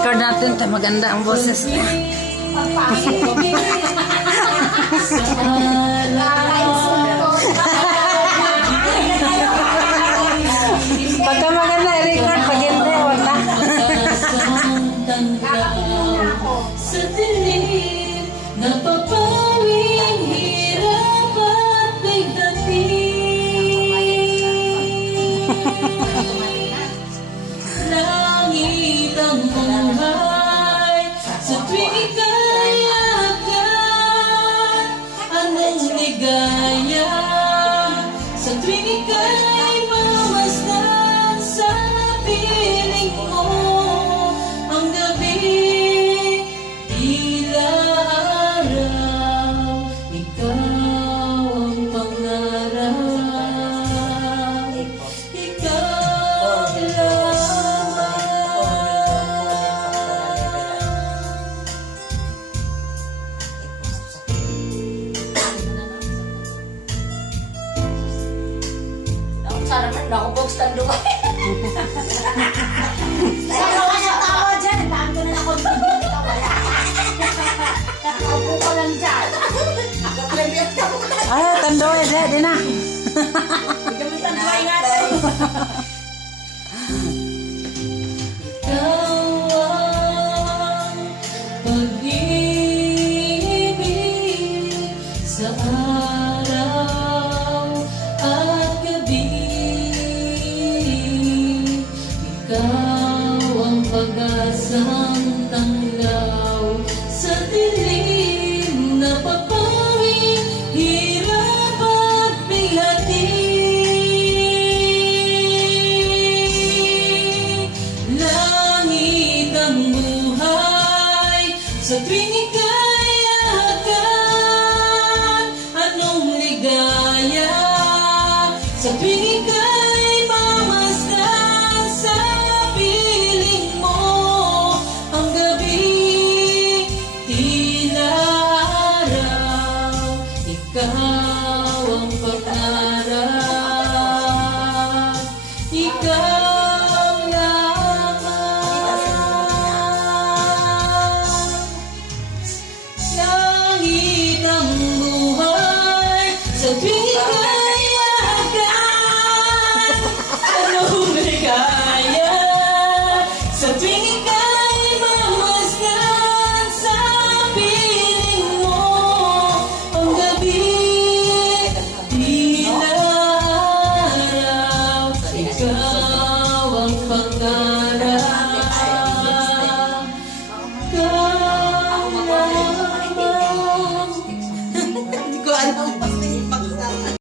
record natin. Maganda ang boses niya. Pagka maganda i-record, pag hindi, wag na. Sa dilim, napapawing hirap at bigdating. Langit ang buhay, sa tuwing ika'y akan. Anong ligaya, sa tuwing ika'y mamasdan. Sa piling mo, ang gabi tila araw. Ikaw ang pangarap, ikaw lamang. Sana man na ako box tando ka. Sana ka na tawa dyan. Taan ko na na kontinue. Nakaupo ka lang dyan. Nakapremyot ka mo. Ay, tandoy, di na. Gamitan ko ay natin. Ikaw ang pag-ibig sa araw at gabi. Ikaw ang pag-asang tanglaw sa dilim na papawing hirap at biglating. Langit ang buhay, sa tuwing ika'y akan. Anong ligaya, sa tuwing ika'y mamasdan. Sa piling mo, ang gabi tila araw. Ikaw ang pangarap, ikaw lamang. Langit ang buhay, sa tuwing ika'y akan. Anong ligaya, sa tuwing ika'y mamasdan. Sa piling mo, ang gabi tila araw. Ikaw ang pangarap, ikaw lamang. Hindi ko alam.